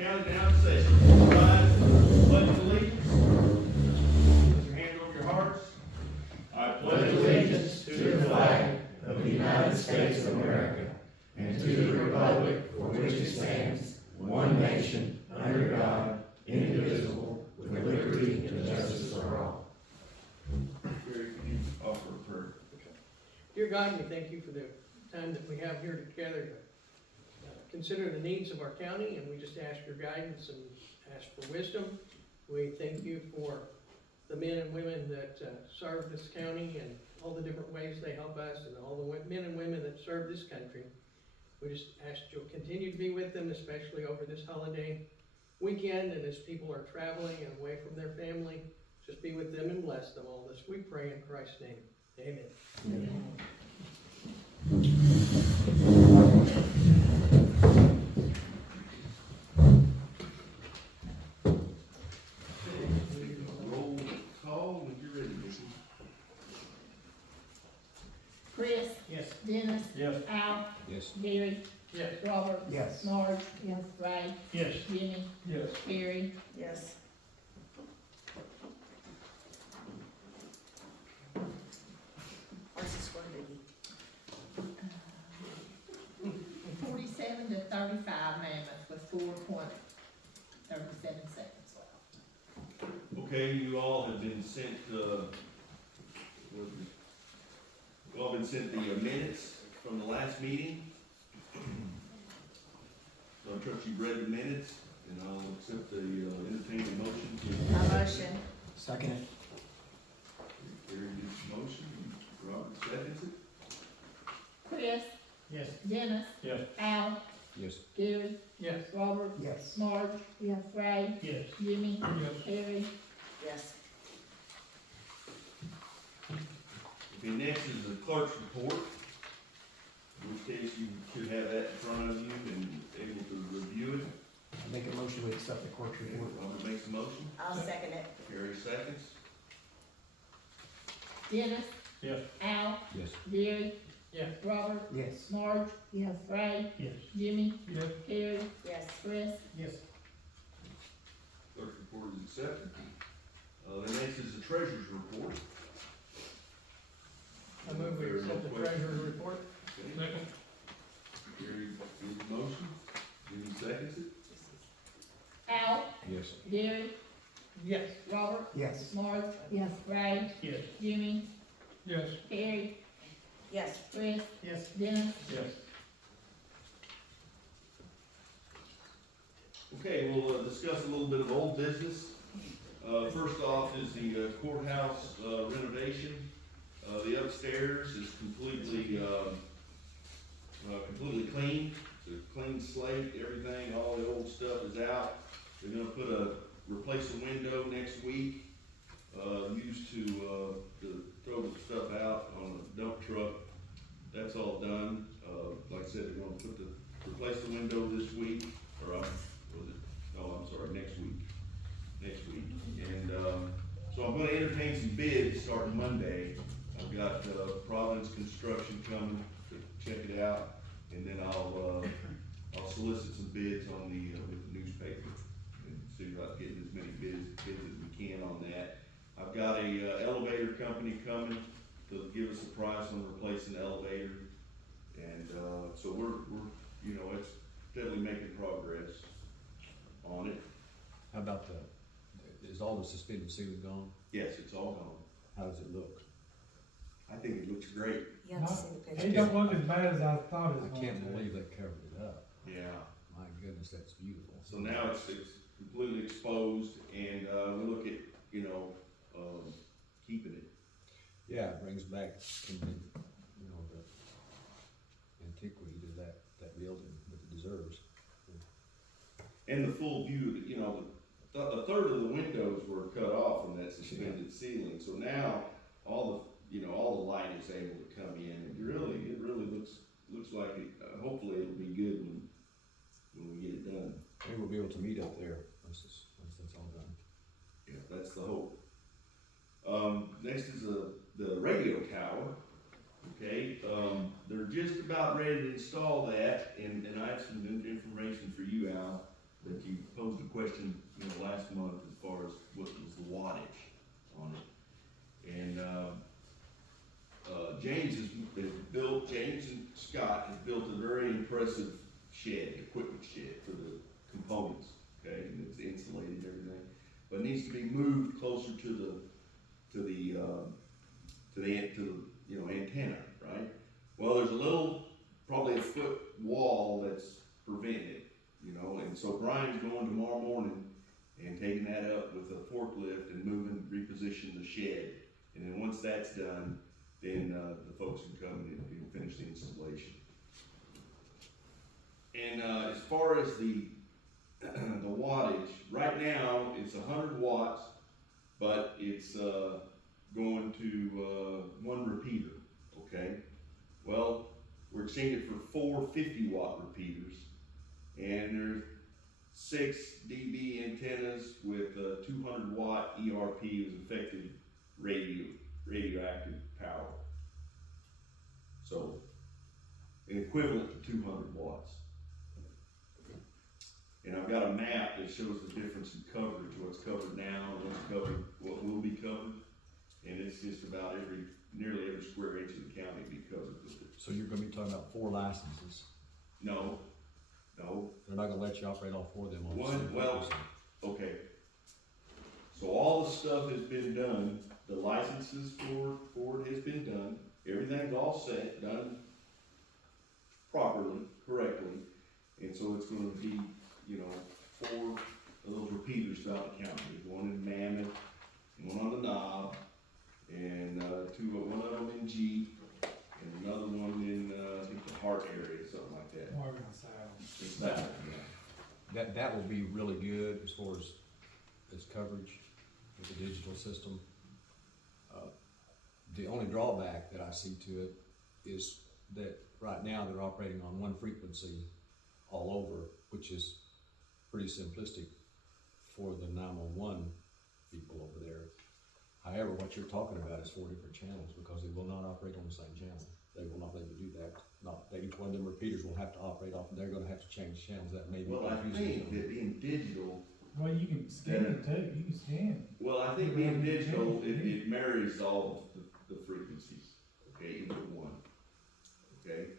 count it down to session. Rise for the pledge of allegiance. Put your hand over your hearts. I pledge allegiance to the flag of the United States of America and to the republic for which it stands, one nation, under God, indivisible, with liberty and justice for all. Gary, can you offer a prayer? Dear God, we thank you for the time that we have here together to consider the needs of our county, and we just ask your guidance and ask for wisdom. We thank you for the men and women that serve this county and all the different ways they help us, and all the men and women that serve this country. We just ask that you'll continue to be with them, especially over this holiday weekend, and as people are traveling and away from their family, just be with them and bless them all. This we pray in Christ's name. Amen. Amen. Roll call when you're ready, Missy. Chris? Yes. Dennis? Yes. Al? Yes. Gary? Yes. Robert? Yes. Marge? Yes. Ray? Yes. Jimmy? Yes. Carrie? Yes. What's the score, Vicki? 47 to 35 Mammoth with 4.37 seconds left. Okay, you all have been sent, you all been sent the minutes from the last meeting. So I trust you've read the minutes, and I'll accept the entertainment motion. A motion. Second. Gary gives the motion, Robert seconds it. Chris? Yes. Dennis? Yes. Al? Yes. Gary? Yes. Robert? Yes. Marge? Yes. Ray? Yes. Jimmy? Yes. Carrie? Yes. Okay, next is the clerk's report, in which case you should have that in front of you and able to review it. Make a motion to accept the court report. Robert makes a motion, I'll second it. Gary seconds. Dennis? Yes. Al? Yes. Gary? Yes. Robert? Yes. Marge? Yes. Ray? Yes. Jimmy? Yes. Carrie? Yes. Chris? Yes. Clerk's report is accepted. The next is the treasurer's report. I move we accept the treasurer's report. Okay. Second. Gary gives the motion, Jimmy seconds it. Al? Yes. Gary? Yes. Robert? Yes. Marge? Yes. Ray? Yes. Jimmy? Yes. Carrie? Yes. Chris? Yes. Dennis? Yes. Okay, we'll discuss a little bit of old business. First off is the courthouse renovation. The upstairs is completely clean. It's a clean slate, everything, all the old stuff is out. They're gonna replace a window next week. Used to throw the stuff out on a dump truck. That's all done. Like I said, they're gonna replace the window this week, or next week. And, so I'm gonna entertain some bids starting Monday. I've got, Providence Construction coming to check it out, and then I'll solicit some bids on with the newspaper, and see about getting as many bids as we can on that. I've got a elevator company coming to give us a price on replacing the elevator, and, so we're, it's steadily making progress on it. How about is all the suspended ceiling gone? Yes, it's all gone. How does it look? I think it looks great. You have to see the It picture. don't look as bad as I thought it was I going can't to. believe they covered it up. Yeah. My goodness, that's beautiful. So now it's completely exposed, and, we look at, keeping it. Yeah, it brings back, the antiquity to that building that it deserves. And the full view, a third of the windows were cut off from that suspended ceiling, so now all the light is able to come in, and it really looks like it, hopefully it'll be good when we get it done. Maybe we'll be able to meet up there once that's all done. Yeah, that's the hope. Next is the radio tower. Okay, they're just about ready to install that, and I have some information for you, Al. that you posed a question, you know, last month as far as what was the wattage on it. And, James and Scott have built a very impressive shed, equipment shed for the components, okay, and it's insulated and everything. But it needs to be moved closer to the, you know, antenna, right? Well, there's a little, probably a foot wall that's preventing it, you know, and so Brian's going tomorrow morning and taking that up with a forklift and moving, reposition the shed. And then once that's done, then, the folks can come and, you know, finish the installation. And, as far as the wattage, right now, it's 100 watts, but it's, going to, one repeater, okay? Well, we're exchanging it for 4 50-watt repeaters, and there's 6 dB antennas with 200 watt ERP is effective radioactive power. So, an equivalent to 200 watts. And I've got a map that shows the difference in coverage, what's covered now and what's covered, what will be covered. And it's just about nearly every square inch of the county be covered with it. So you're gonna be talking about 4 licenses? No. They're not gonna let you operate all 4 of them on the One, same well, frequency? okay. So all the stuff has been done, the licenses for it has been done, everything's all set, done properly, correctly. And so it's gonna be, you know, 4 of those repeaters throughout the county. There's one in Mammoth, one on the Knob, and, one of them in Jeep, and another one in, I think the Hart area, something like that. Morgan South. It's that, yeah. That will be really good as far as coverage with the digital system. The only drawback that I see to it is that right now they're operating on 1 frequency all over, which is pretty simplistic for the 911 people over there. However, what you're talking about is 4 different channels, because they will not operate on the same channel. They will not let you do that. Each one of them repeaters will have to operate off, and they're gonna have to change channels. That may be Well, I confusing. think that being digital, Well, you can scan it too, you can scan. well, I think being digital, it marries all of the frequencies, okay, into one, okay?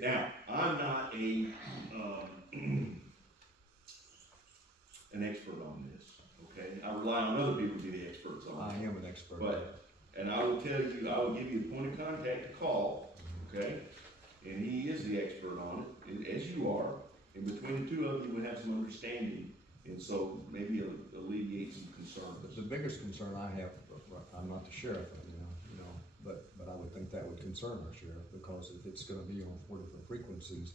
Now, I'm not an expert on this, okay? I rely on other people to be the experts on I it. am an expert. But, and I will tell you, I will give you a point of contact to call, okay? And he is the expert on it, as you are, and between the two of you, we have some understanding, and so maybe alleviate some concerns. The biggest concern I have, I'm not the sheriff, but I would think that would concern our sheriff, because if it's gonna be on 4 different frequencies,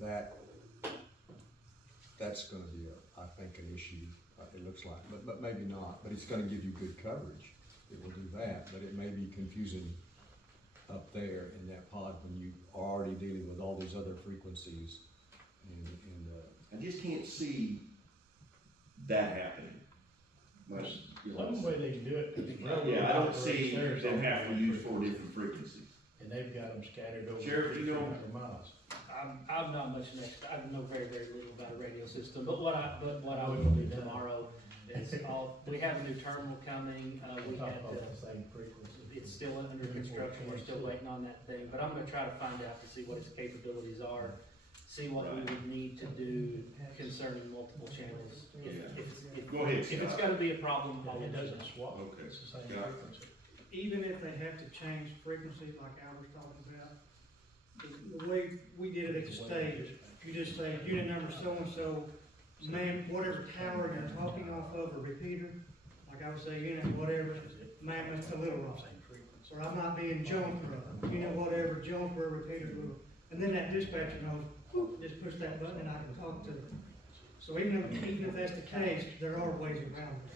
that's gonna be I think an issue, it looks like, but maybe not, but it's gonna give you good coverage. It will do that, but it may be confusing up there in that pod when you are already dealing with all these other frequencies I just can't see that happening. Some way they can do it. 'Cause the railroad Yeah, I don't operates see theirs them on having to one use 4 frequency, different frequencies. And they've got them scattered over Sheriff, you know- 300 miles. I'm not much an expert, I know very, very little about a radio system, but what I will do tomorrow is we have a new terminal coming, we Talk had, about the same frequency. it's still under construction, we're still waiting on that thing, but I'm gonna try to find out to see what its capabilities are, see what we would need to do concerning multiple channels. If Go ahead, it's Scott. gonna be a problem, I'll It let you doesn't know. swap, Okay. it's the same Yeah. frequency. Even if they have to change frequencies like I was talking about, the way we did it at the state, you just say unit number so-and-so, man, whatever tower you're talking off of, a repeater, like I would say unit whatever, Mammoth to Little Rock. Same frequency. Or I might be in Jonesboro, unit whatever, Jonesboro repeater will, and then that dispatcher knows, whoop, just push that button and I can talk to them. So even if that's the case, there are ways around it.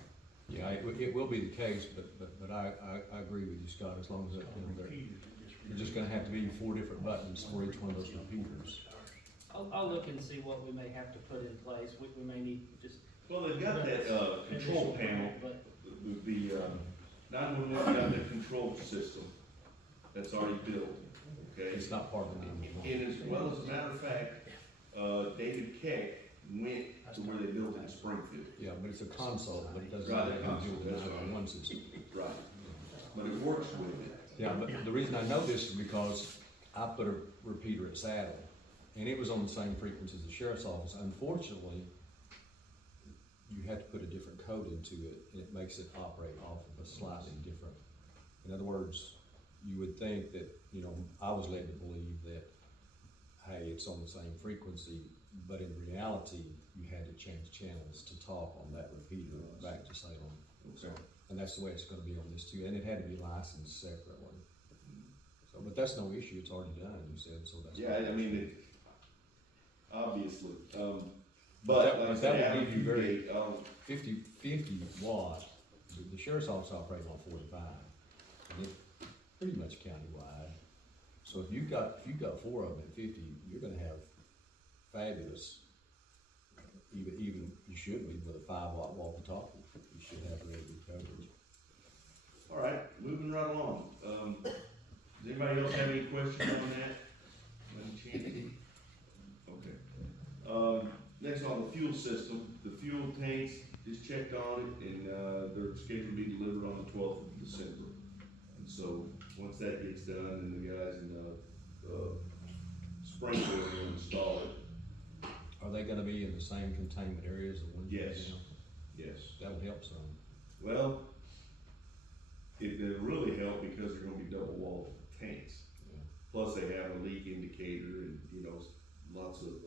Yeah, it will be the case, but I agree with you, Scott, as long as, you're just gonna have to be 4 different buttons for each one of those repeaters. I'll look and see what we may have to put in place, we may need just. Well, they've got that, control panel, But the 911 got that control system that's already built, okay? It's not part of the 911. And as well as a matter of fact, David Keck went to where they built in Springfield. Yeah, but it's a console, but it doesn't Right, have to do with the that's right. 911 system. Right. But it works with it. Yeah, but the reason I know this is because I put a repeater at Saddle, and it was on the same frequency as the sheriff's office. Unfortunately, you have to put a different code into it, and it makes it operate off of a slightly different. In other words, you would think that, you know, I was led to believe that, hey, it's on the same frequency, but in reality, you had to change channels to talk on that repeater back to Salem. So, and that's the way it's gonna be on this too, and it had to be licensed separately. So, but that's no issue, it's already done, you said, so that's. Yeah, I mean, it, obviously, but like I But said, that would after give you you very- get, 50 watt, the sheriff's office operating on 45, and it's pretty much countywide. So if you've got 4 of them at 50, you're gonna have fabulous, even, you should be with a 5 watt walkie-talkie, you should have really good coverage. all right, moving right along. Does anybody else have any questions on that? Any chance? Okay. Next on the fuel system, the fuel tanks is checked on it, and, they're scheduled to be delivered on the 12th of December. And so, once that gets done, then the guys in, Springfield will install it. Are they gonna be in the same containment areas that one? Yes. Yes. That would help some. Well, it'll really help because they're gonna be double walled tanks. Yeah. Plus they have a leak indicator and, you know, lots of,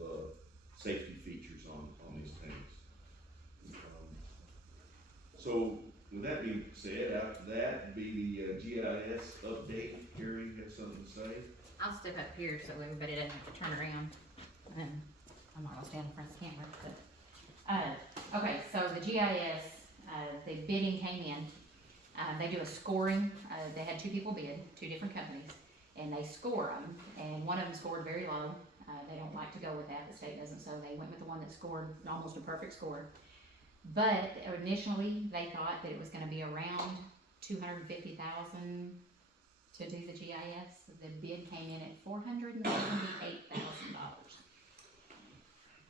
safety features on these tanks. So, with that being said, after that, be the GIS update. Carrie, you have something to say? I'll step up here so everybody doesn't have to turn around. And then I'm not gonna stand in front of the camera, but, okay, so the GIS, the bidding came in. They do a scoring, they had 2 people bid, 2 different companies, and they score them, and one of them scored very low. They don't like to go with that, the state doesn't, so they went with the one that scored almost a perfect score. But initially, they thought that it was gonna be around $250,000 to do the GIS. The bid came in at $478,000.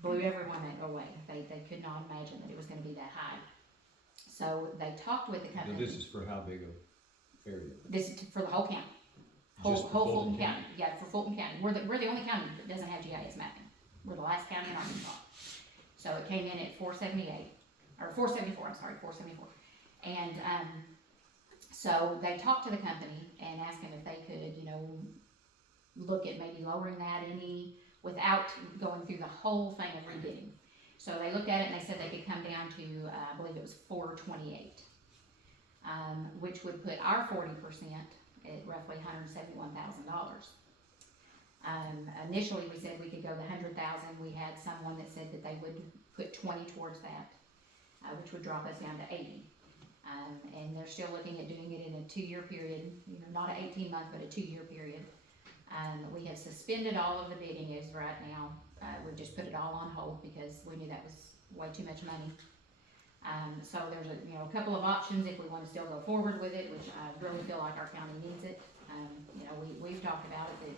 Blew everyone away. They could not imagine that it was gonna be that high. So they talked with the Now, company. this is for how big of area? This is for the whole county. Just for Whole Fulton Fulton County, yeah, for Fulton County. We're the only county that doesn't have GIS mapping. We're the last county in Arkansas. So it came in at 478, or 474, I'm sorry, 474. And, so they talked to the company and asked them if they could, you know, look at maybe lowering that without going through the whole thing of rebidding. So they looked at it and they said they could come down to, I believe it was 428, which would put our 40% at roughly $171,000. Initially, we said we could go the 100,000. We had someone that said that they would put 20 towards that, which would drop us down to 80. And they're still looking at doing it in a 2-year period, you know, not an 18-month, but a 2-year period. We have suspended all of the bidding as right now. We've just put it all on hold because we knew that was way too much money. So there's a couple of options if we want to still go forward with it, which I really feel like our county needs it. We've talked about it,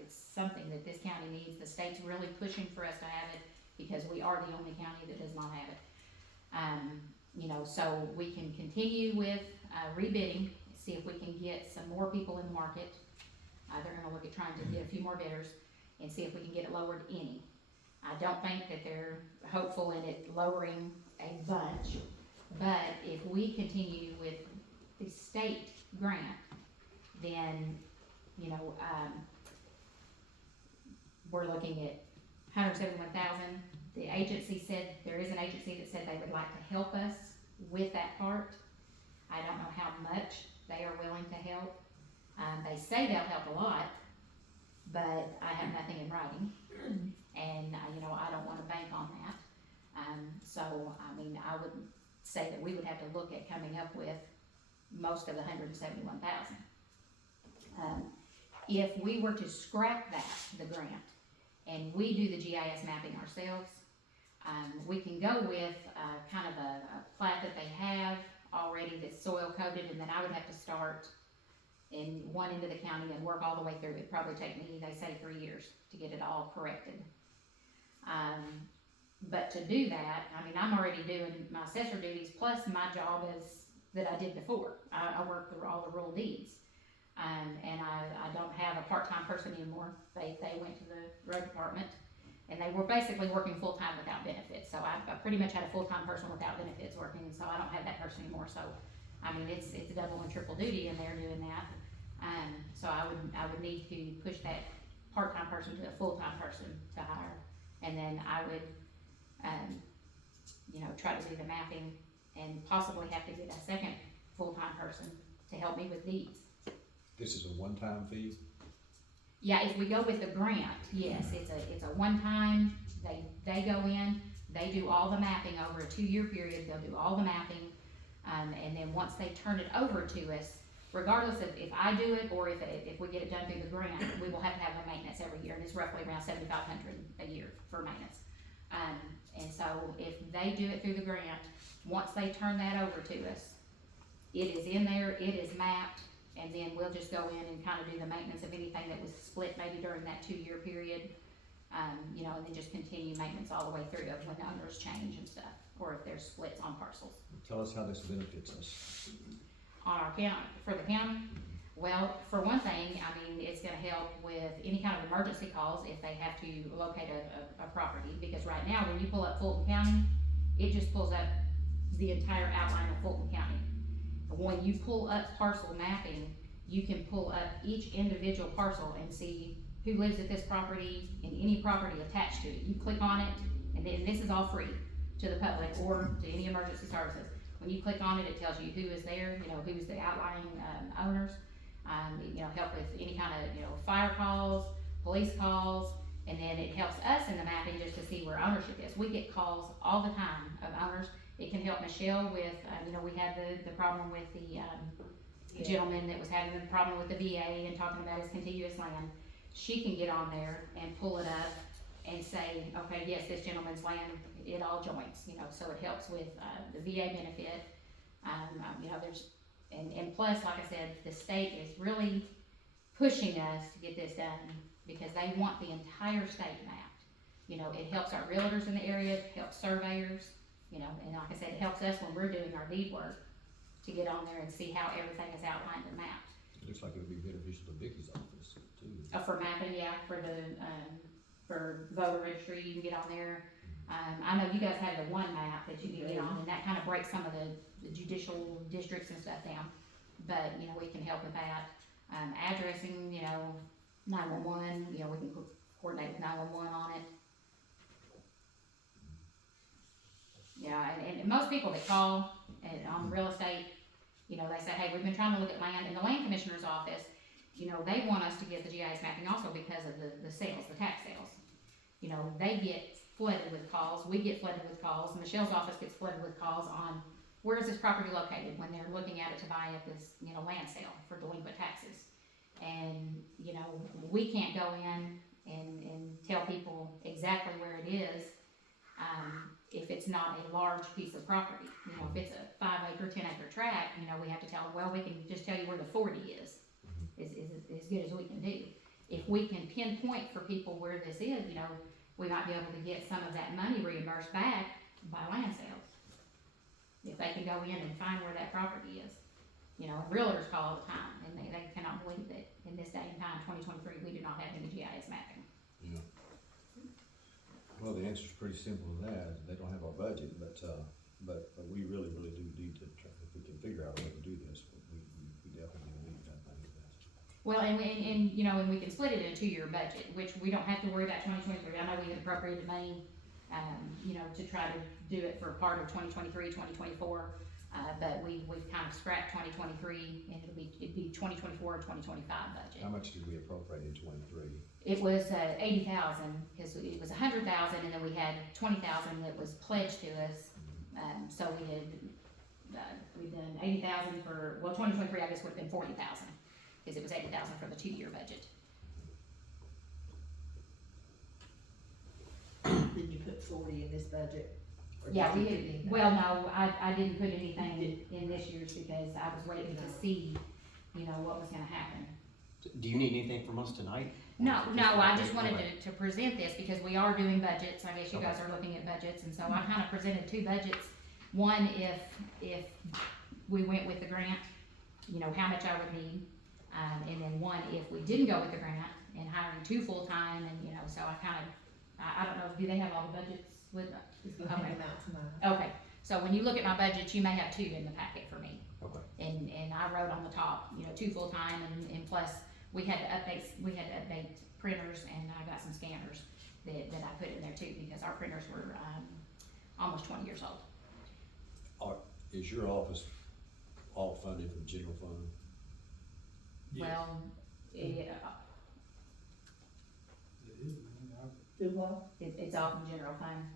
it's something that this county needs. The state's really pushing for us to have it because we are the only county that does not have it. So we can continue with rebidding, see if we can get some more people in the market. They're gonna look at trying to get a few more bidders and see if we can get it lowered any. I don't think that they're hopeful in it lowering a bunch, but if we continue with the state grant, then, we're looking at 171,000. The agency said, there is an agency that said they would like to help us with that part. I don't know how much they are willing to help. They say they'll help a lot, but I have nothing in writing. And, I don't wanna bank on that. I would say that we would have to look at coming up with most of the 171,000. If we were to scrap that, the grant, and we do the GIS mapping ourselves, we can go with kind of a plat that they have already that's soil coated, and then I would have to start in one end of the county and work all the way through. It'd probably take me, they say, 3 years to get it all corrected. But to do that, I mean, I'm already doing my assessor duties plus my job that I did before. I work through all the rural deeds. And I don't have a part-time person anymore. They went to the road department, and they were basically working full-time without benefits. So I pretty much had a full-time person without benefits working, so I don't have that person anymore. So, I mean, it's double and triple duty, and they're doing that. So I would need to push that part-time person to a full-time person to hire, and then I would, try to do the mapping, and possibly have to get a second full-time person to help me with deeds. This is a one-time fee? Yeah, if we go with the grant, yes, it's a one-time, they go in, they do all the mapping over a 2-year period, they'll do all the mapping, and then once they turn it over to us, regardless of if I do it or if we get it done through the grant, we will have to have the maintenance every year, and it's roughly around $7,500 a year for maintenance. And so if they do it through the grant, once they turn that over to us, it is in there, it is mapped, and then we'll just go in and kind of do the maintenance of anything that was split maybe during that 2-year period, and then just continue maintenance all the way through of when the owners change and stuff, or if there's splits on parcels. Tell us how this benefits us. On our county, for the county, well, for one thing, I mean, it's gonna help with any kind of emergency calls if they have to locate a property, because right now, when you pull up Fulton County, it just pulls up the entire outline of Fulton County. When you pull up parcel mapping, you can pull up each individual parcel and see who lives at this property and any property attached to it. You click on it, and then this is all free to the public or to any emergency services. When you click on it, it tells you who is there, who's the outlying owners, help with any kind of, fire calls, police calls, and then it helps us in the mapping just to see where ownership is. We get calls all the time of owners. It can help Michelle with, we had the problem with the gentleman that was having the problem with the VA and talking about his contiguous land. She can get on there and pull it up and say, okay, yes, this gentleman's land, it all joins, so it helps with the VA benefit. And plus, like I said, the state is really pushing us to get this done because they want the entire state mapped. It helps our realtors in the area, it helps surveyors, and like I said, it helps us when we're doing our deed work to get on there and see how everything is outlined and mapped. It looks like it would be beneficial to Vicky's office too. For mapping, yeah, for voter registry, you can get on there. I know you guys have the one map that you can get on, and that kind of breaks some of the judicial districts and stuff down. But, we can help with that. Addressing, 911, we can coordinate with 911 on it. Yeah, and most people that call on real estate, they say, hey, we've been trying to look at land, and the land commissioner's office, they want us to get the GIS mapping also because of the sales, the tax sales. They get flooded with calls, we get flooded with calls, Michelle's office gets flooded with calls on where is this property located when they're looking at it to buy at this, land sale for delinquent taxes. And, we can't go in and tell people exactly where it is, if it's not a large piece of property. If it's a 5-acre, 10-acre tract, we have to tell them, well, we can just tell you where the 40 is as good as we can do. If we can pinpoint for people where this is, we might be able to get some of that money reimbursed back by land sales. If they can go in and find where that property is. Realtors call all the time, and they cannot believe that in this day and time, 2023, we do not have any GIS mapping. Yeah. Well, the answer's pretty simple to that. They don't have our budget, but we really do need to try, if we can figure out a way to do this, we definitely need that money. Well, and we can split it in a 2-year budget, which we don't have to worry about 2023. I know we had appropriated money, to try to do it for part of 2023, 2024, but we've kind of scrapped 2023, and it'd be 2024 or 2025 budget. How much did we appropriate in 23? It was 80,000, because it was 100,000, and then we had 20,000 that was pledged to us. So we've done 80,000 for 2023. I guess would have been 40,000, because it was 80,000 for the 2-year budget. Did you put 40 in this budget? Or Yeah, did we you did. put anything? Well, no, I didn't put anything in this year's because I was waiting to see, what was gonna happen. Do you need anything from us tonight? No, I just wanted to present this because we are doing budgets. I guess you guys are looking at budgets, and so I kind of presented two budgets. One, if we went with the grant, you know, how much I would need. And then one, if we didn't go with the grant and hiring two full-time and, you know, so I don't know, do they have all the budgets with? Just gonna hand them out tomorrow. Okay, so when you look at my budget, you may have two in the packet for me. Okay. And I wrote on the top, you know, two full-time and plus we had to update printers and I got some scanners that I put in there too, because our printers were, almost 20 years old. Is your office all funded from general fund? Well, Do what? it's all from general fund.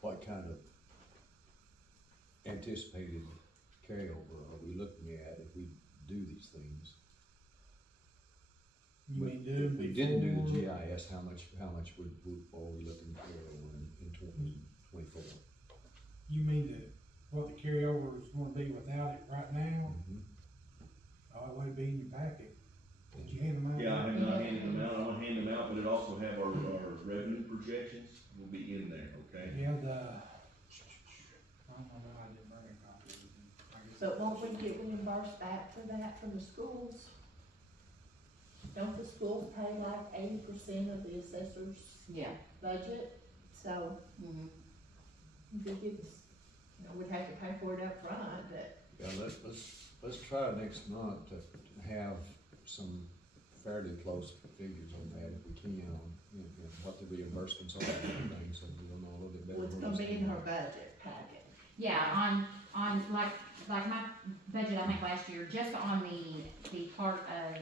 What kind of anticipated carryover are we looking at if we do these things? You mean do If we didn't do the before- GIS, how much are we looking for in 2024? You mean what the carryover is gonna be without it right now? Oh, it would be in your packet. Did you hand them out? Yeah, I have not handed them out, I'm gonna hand them out, but it also have our revenue projections will be in there, okay? Yeah, I don't know, I didn't bring a copy of it. So won't we get reimbursed back for that from the schools? Don't the schools pay like 80% of the assessor's Yeah. budget? So Mm-hmm. if they give us, you know, we'd have to pay for it up front, but Yeah, let's try next month to have some fairly close figures on that if we can, on, you know, what the reimbursements are and everything, so we'll know a little bit better. what's where gonna we be in stand. her budget packet. Yeah, on like my budget, I think last year, just on the part of,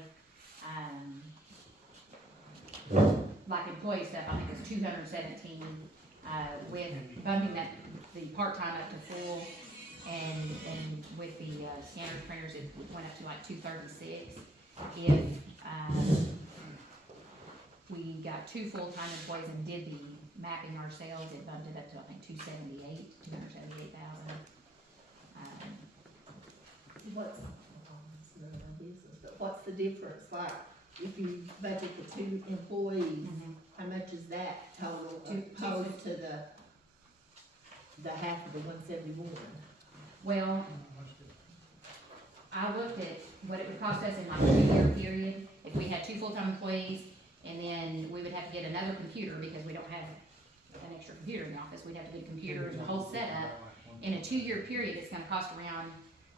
like employee stuff, I think it's 217, with bumping the part-time up to full, and with the, scanners, printers, it went up to like 236. If, we got two full-time employees and did the mapping ourselves, it bumped it up to, I think, 278,000. What's, it's none of my business, but what's the difference, like, if you budget for two employees, how much is that total opposed to the half of the 171? Well, I looked at what it would cost us in like a 2-year period, if we had two full-time employees, and then we would have to get another computer, because we don't have an extra computer in the office, we'd have to get a computer and the whole setup. In a 2-year period, it's gonna cost around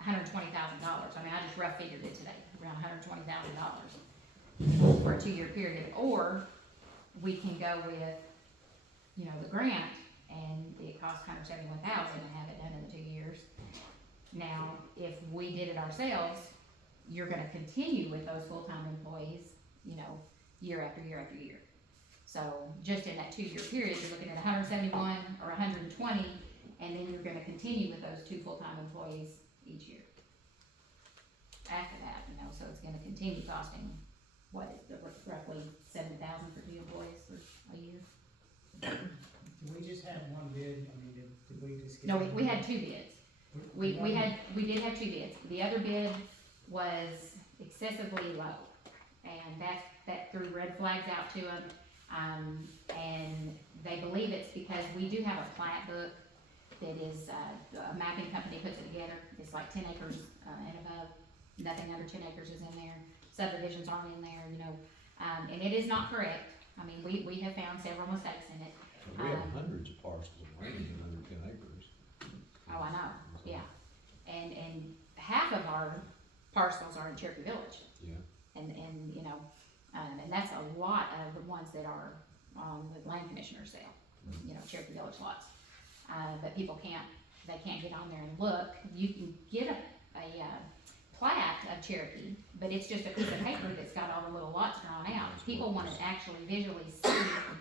$120,000, I mean, I just rough figured it today, around $120,000 for a 2-year period, or we can go with, you know, the grant, and it costs $171,000 to have it done in the 2 years. Now, if we did it ourselves, you're gonna continue with those full-time employees, you know, year after year after year. So, just in that 2-year period, you're looking at 171 or 120, and then you're gonna continue with those two full-time employees each year. After that, you know, so it's gonna continue costing, what, roughly 7,000 for 2 employees for a year? Did we just have one bid, I mean, did we just get? No, we had 2 bids. We did have 2 bids. The other bid was excessively low, and that threw red flags out to them. And they believe it's because we do have a plat book that is, a mapping company puts it together. It's like 10 acres, and above. Nothing under 10 acres is in there. Subdivisions aren't in there, you know, and it is not correct. I mean, we have found several mistakes in it. We have hundreds of parcels of land under 10 acres. Oh, I know, yeah. And half of our parcels are in Cherokee Village. Yeah. And, you know, and that's a lot of the ones that are on the land commissioner's sale, you know, Cherokee Village lots. But people can't get on there and look. You can get a plat of Cherokee, but it's just a piece of paper that's got all the little lots drawn out. People want to actually visually see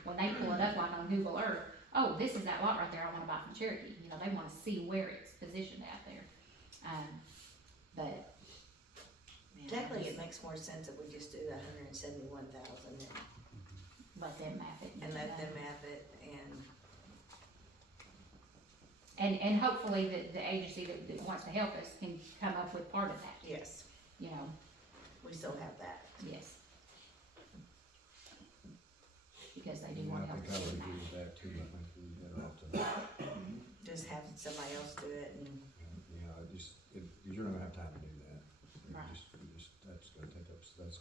when they pull it up like on Google Earth, oh, this is that lot right there I want to buy from Cherokee. You know, they want to see where it's positioned out there. But man, Technically, it makes more sense if we just do the 171,000 let them map it. and let them map it And hopefully the agency that wants to help us can come up with part of that, yes. you know. we still have that. Yes. Because they do Yeah, want I help think I would with agree that. with that too, I think we better off to, Just have somebody else do it and, you're not gonna have time to do that. Right. That's gonna take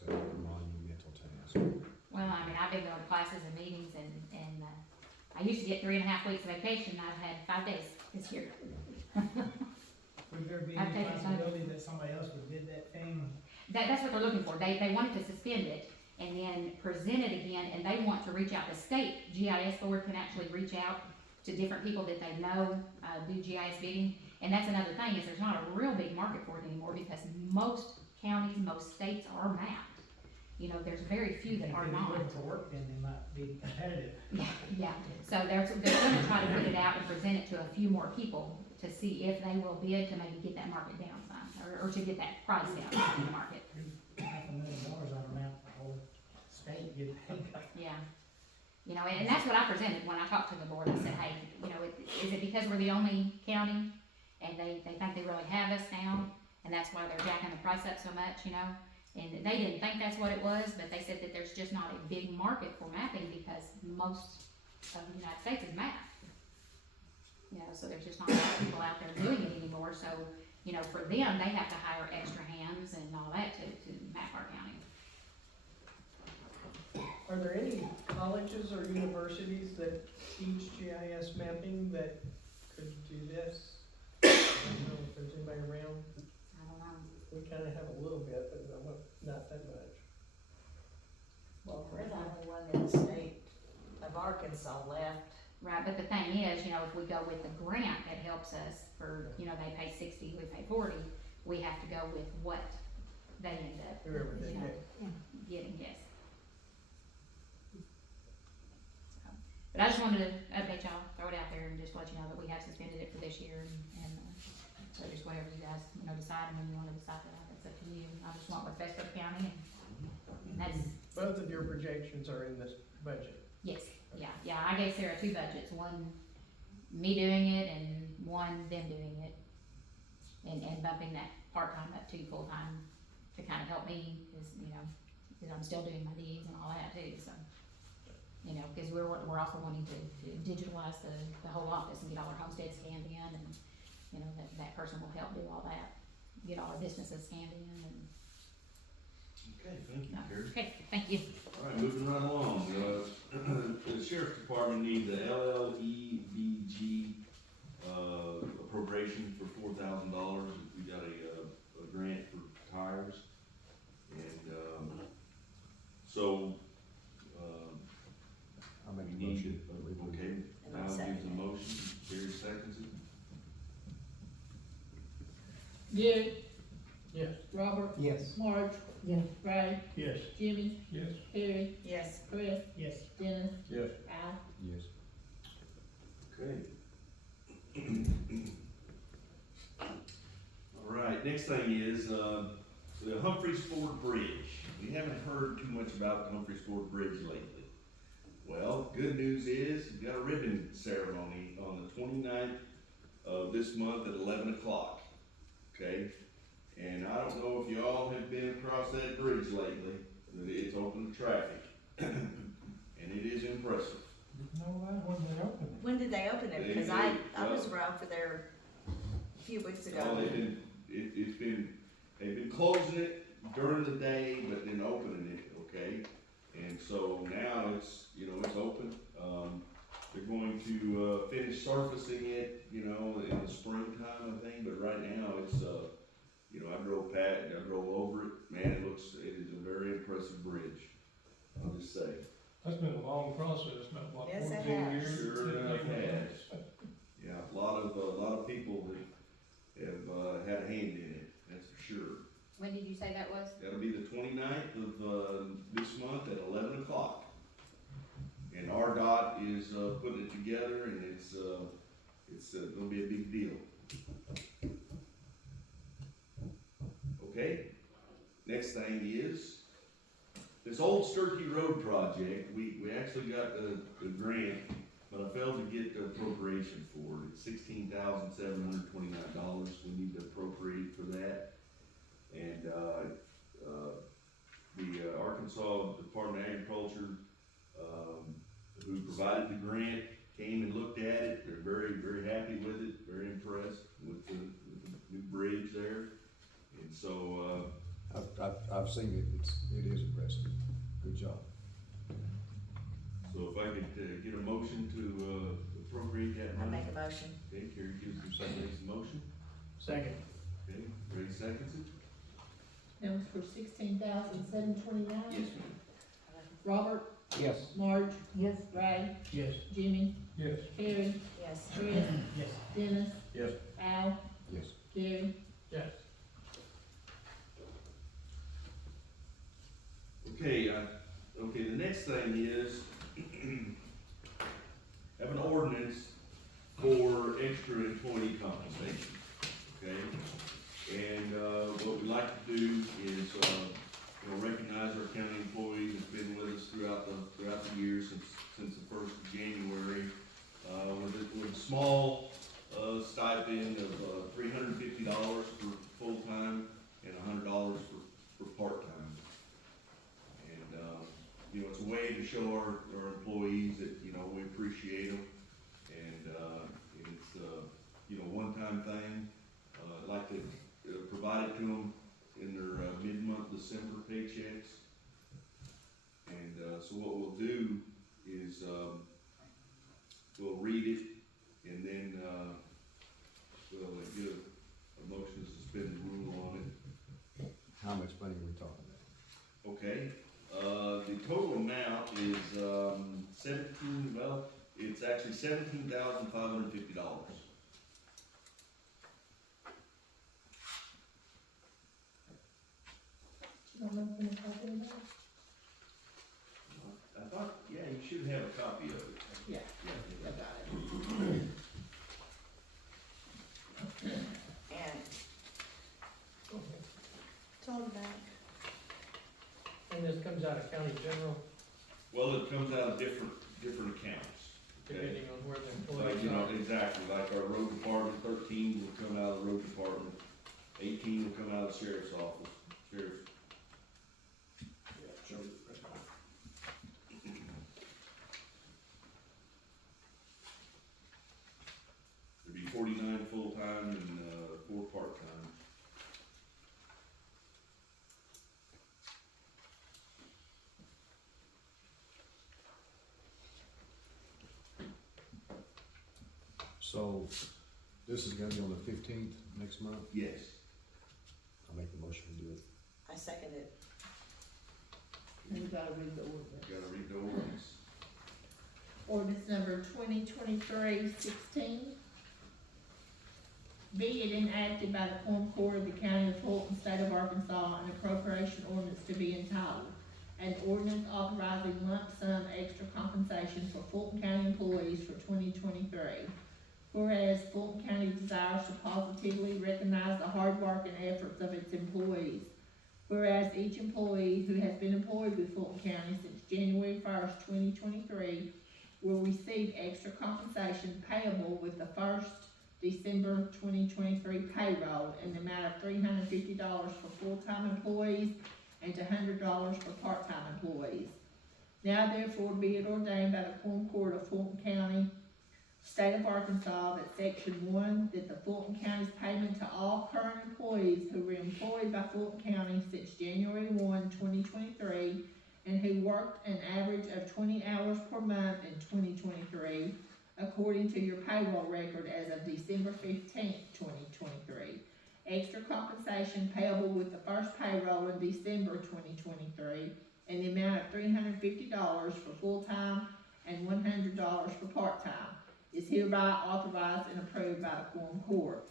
a monumental task. Well, I mean, I've been going to classes and meetings and, I used to get 3.5 weeks of vacation, I've had 5 days this year. Would there be I've any taken some. possibility that somebody else would bid that thing? That's what they're looking for, they wanted to suspend it and then present it again, and they want to reach out, the state GIS board can actually reach out to different people that they know, do GIS bidding, and that's another thing, is there's not a real big market for it anymore, because most counties, most states are mapped. You know, there's very few that are If not. they're looking for work, then they might be competitive. Yeah, so they're gonna try to put it out and present it to a few more people to see if they will bid to maybe get that market down some, or to get that price down in the market. $500,000 on a map, the whole state get paid. Yeah. You know, and that's what I presented when I talked to the board, I said, hey, you know, is it because we're the only county, and they think they really have us now, and that's why they're jacking the price up so much, you know? And they didn't think that's what it was, but they said that there's just not a big market for mapping because most of the United States is mapped. You know, so there's just not a lot of people out there doing it anymore, so, you know, for them, they have to hire extra hands and all that to map our county. Are there any colleges or universities that teach GIS mapping that could do this? I don't know if there's anybody around. I don't know. We kinda have a little bit, but not that much. well, we're the only one in the state of Arkansas left. Right, but the thing is, you know, if we go with the grant that helps us for, you know, they pay 60, we pay 40, we have to go with what they end up, Whoever they you know, get. getting, yes. So, but I just wanted to update y'all, throw it out there and just let you know that we have suspended it for this year and so just whatever you guys, you know, decide, and when you wanna decide that, that's up to you. I just want what's best for the county and that's, Both of your projections are in this budget. yes, yeah, I gave Sarah 2 budgets, one me doing it and one them doing it. And bumping that part-time up to full-time to kinda help me, cause, you know, cause I'm still doing my deeds and all that too, so. You know, cause we're also wanting to digitalize the whole office and get all our homesteads scanned in and, you know, that person will help do all that. Get all our businesses scanned in and. Okay, thank you, Terry. Okay, thank you. All right, moving right along, the sheriff's department needs a LLEVG, appropriation for $4,000. We got a grant for tires, and, so, I'll make a we need motion. it, okay, And I'll Al second gives the it. motion, Terry seconds it. Jerry, Yes. Robert, Yes. Marge. Yes. Ray, Yes. Jimmy, Yes. Harry, Yes, Chris, Yes. Dennis, Yes. Al. Yes. Okay. All right, next thing is, the Humphreys Ford Bridge. We haven't heard too much about the Humphreys Ford Bridge lately. Well, good news is, we've got a ribbon ceremony on the 29th of this month at 11 o'clock, okay? And I don't know if y'all have been across that bridge lately, but it's open to traffic, and it is impressive. No, when they open it. when did they open it? They Because did, I was around for there a few weeks Well, ago. they've been closing it during the day, but then opening it, okay? And so now it's, you know, it's open. They're going to, finish surfacing it, you know, in the springtime, I think, but right now it's, you know, I drove over it, man, it is a very impressive bridge, I'll just say. That's been a long process, not like Yes, it 14 has. years. Sure enough it has. Yeah, a lot of people have had a hand in it, that's for sure. When did you say that was? That'll be the 29th of, this month at 11 o'clock. And RDOT is, putting it together, and it's gonna be a big deal. Okay, next thing is, this Old Sturkey Road project, we actually got the grant, but I failed to get the appropriation for it. It's $16,729, we need to appropriate for that. And, the Arkansas Department of Agriculture, who provided the grant, came and looked at it. They're very, very happy with it, very impressed with the new bridge there. And so, I've seen it, it is impressive, good job. so if I could, get a motion to, appropriate that I money. make a motion. Okay, Carrie gives you second motion. Second. Okay, Ray seconds it. That was for $16,729. Yes, ma'am. Robert, Yes. Marge, Yes. Ray, Yes. Jimmy, Yes. Terry, Yes. Chris, Yes. Dennis. Yes. Al, Yes. Gary. Yes. Okay, okay, the next thing is, have an ordinance for extra employee compensation, okay? And, what we like to do is, recognize our county employees that's been with us throughout the years, since the first of January, with a small, stipend of, $350 for full-time and $100 for part-time. It's a way to show our employees that, we appreciate them, and it's, one-time thing. I'd like to provide it to them in their, mid-month December paychecks. And, so what we'll do is, we'll read it, and then, we'll get a motion to suspend the rule on it. How much money are we talking about? Okay, the total amount is, it's actually $17,550. You don't know when it's talking about? I thought, yeah, you should have a copy of it. Yeah, Yeah. I got it. And it's on the back. And this comes out of county general, Well, it comes out of different accounts, okay? depending on where the Like, employees are. exactly, like our road department, 13 will come out of the road department, 18 will come out of the sheriff's office, sheriff's. There'd be 49 full-time and, 4 part-time. So, this is gonna be on the 15th next month? Yes. I'll make the motion to do it. I second it. You gotta read the ordinance. Gotta read the ordinance. Ordinance number 2023-16. Be it enacted by the Quorum Court of the County of Fulton, State of Arkansas, an appropriation ordinance to be entitled, an ordinance authorizing lump sum extra compensation for Fulton County employees for 2023. Whereas Fulton County desires to positively recognize the hard work and efforts of its employees. Whereas each employee who has been employed with Fulton County since January 1st, 2023, will receive extra compensation payable with the first December 2023 payroll in the amount of $350 for full-time employees and $100 for part-time employees. Now therefore be it ordained by the Quorum Court of Fulton County, State of Arkansas, that Section 1, that the Fulton County's payment to all current employees who were employed by Fulton County since January 1, 2023, and who worked an average of 20 hours per month in 2023, according to your payroll record as of December 15th, 2023. Extra compensation payable with the first payroll in December 2023 in the amount of $350 for full-time and $100 for part-time is hereby authorized and approved by the Quorum Court.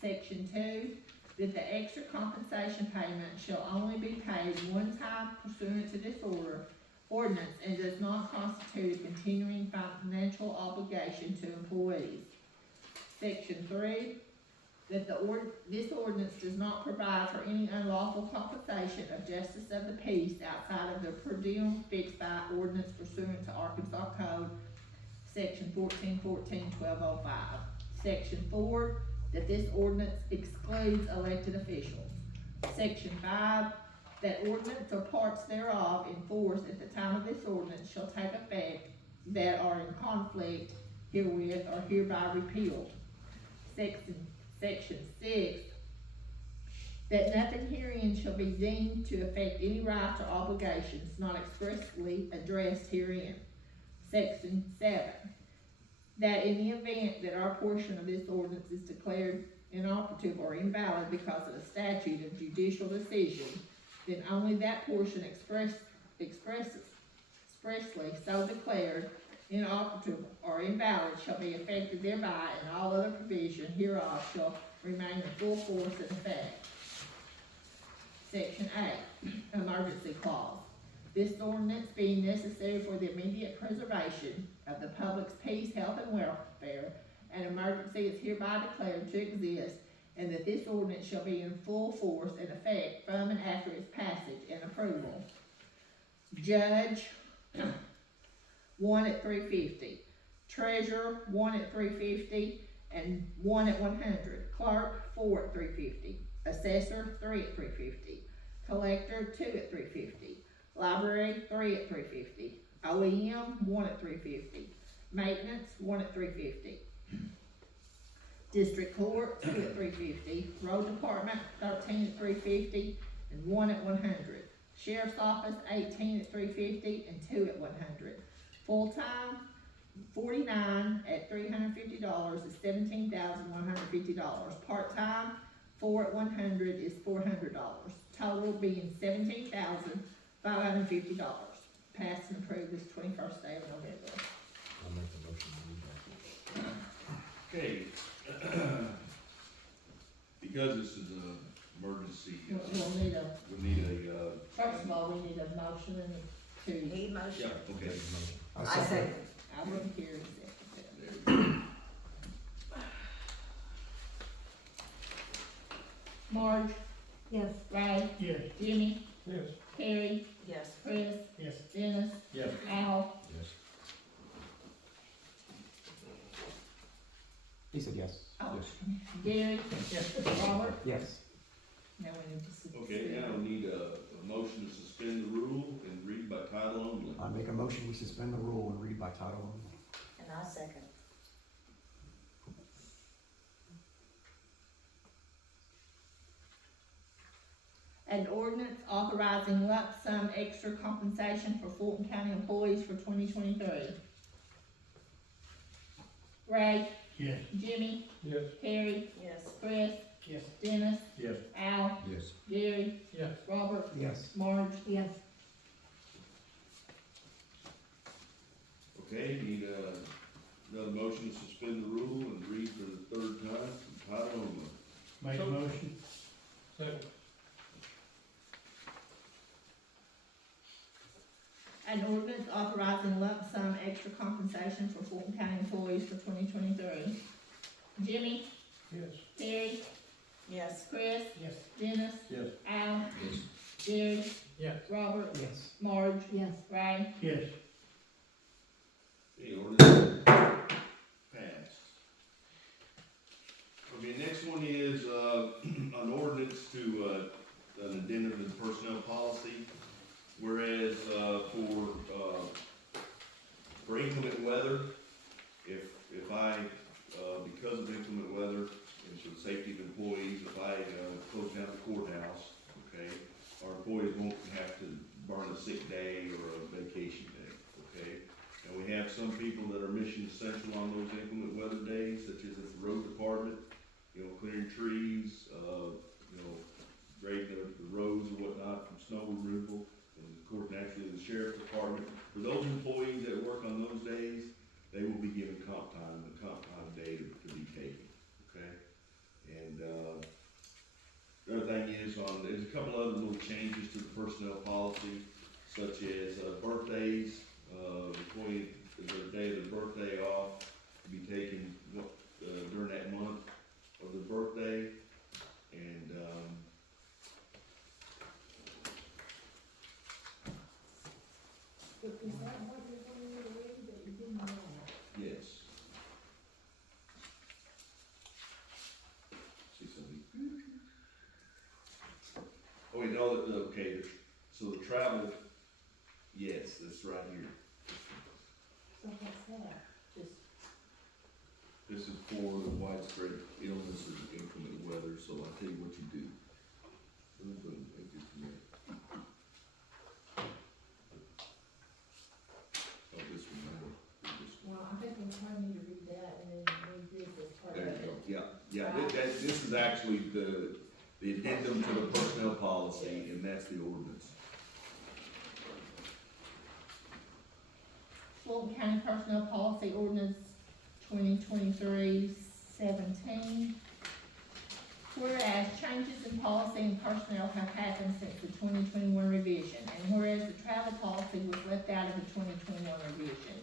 Section 2, that the extra compensation payment shall only be paid one time pursuant to this ordinance and does not constitute a continuing financial obligation to employees. Section 3, that this ordinance does not provide for any unlawful compensation of justice of the peace outside of the per diem fixed by ordinance pursuant to Arkansas Code, Section 1414-1205. Section 4, that this ordinance excludes elected officials. Section 5, that ordinance or parts thereof in force at the time of this ordinance shall take effect that are in conflict herewith are hereby repealed. Section 6, that nothing herein shall be deemed to affect any rights or obligations not expressly addressed herein. Section 7, that in the event that our portion of this ordinance is declared inoperative or invalid because of a statute of judicial decision, then only that portion expressly so declared inoperative or invalid shall be affected thereby, and all other provision hereof shall remain in full force and effect. Section 8, emergency clause. This ordinance being necessary for the immediate preservation of the public's peace, health, and welfare, an emergency is hereby declared to exist, and that this ordinance shall be in full force and effect from and after its passage and approval. Judge, 1 at 350. Treasurer, 1 at 350, and 1 at 100. Clerk, 4 at 350. Assessor, 3 at 350. Collector, 2 at 350. Library, 3 at 350. OEM, 1 at 350. Maintenance, 1 at 350. District Court, 2 at 350. Road Department, 13 at 350, and 1 at 100. Sheriff's Office, 18 at 350, and 2 at 100. Full-time, 49 at $350 is $17,150. Part-time, 4 at 100 is $400. Total being $17,550. Passed and approved this 21st day of November. I'll make the motion to read that. Okay. Because this is an emergency, We'll need a, we need a, first of all, we need a motion and to, He motion. yeah, okay. I second. I wouldn't care if There we go. Marge, Yes. Ray, Yes. Jimmy, Yes. Terry, Yes. Chris, Yes. Dennis, Yes. Al, Yes. He said yes. oh, Yes. Gary, Robert. Yes. Now we need to. Okay, now we need a motion to suspend the rule and read by title only. I make a motion, we suspend the rule and read by title only. And I second. An ordinance authorizing lump sum extra compensation for Fulton County employees for 2023. Ray, Yes. Jimmy, Yes. Terry, Yes. Chris, Yes. Dennis, Yes. Al, Yes. Gary, Yes. Robert, Yes. Marge. Yes. Okay, need another motion to suspend the rule and read for the third time, title only. Make a motion. Second. An ordinance authorizing lump sum extra compensation for Fulton County employees for 2023. Jimmy, Yes. Terry, Yes. Chris, Yes. Dennis, Yes. Al, Yes. Gary, Yes. Robert, Yes. Marge, Yes. Ray. Yes. Okay, ordinance passed. Okay, next one is, an ordinance to, an addendum to the personnel policy. Whereas, for inclement weather, if I, because of inclement weather and for the safety of employees, if I, close down the courthouse, okay, our employees won't have to burn a sick day or a vacation day, okay? And we have some people that are mission essential on those inclement weather days, such as at the road department, clearing trees, grading the roads and whatnot from snow removal. And of course, naturally, the sheriff's department, for those employees that work on those days, they will be given comp time, the comp time day to be taken, okay? And, the other thing is, there's a couple other little changes to the personnel policy, such as, birthdays, employee, their day of their birthday off to be taken, during that month of the birthday, and, Is that what you're going to read that you didn't know? yes. See something? Oh, wait, no, know that, okay, so the travel, yes, that's right here. So what's that? Just, This is for the widespread illness or inclement weather, so I'll tell you what you do. Boom, boom, make it connect. Oh, this one, this one. well, I think we probably need to read that and then read this as part of There you it. go, yeah, this is actually the addendum to the personnel policy, and that's the ordinance. Fulton County Personnel Policy Ordinance 2023-17. Whereas changes in policy and personnel have happened since the 2021 revision, and whereas the travel policy was left out of the 2021 revision,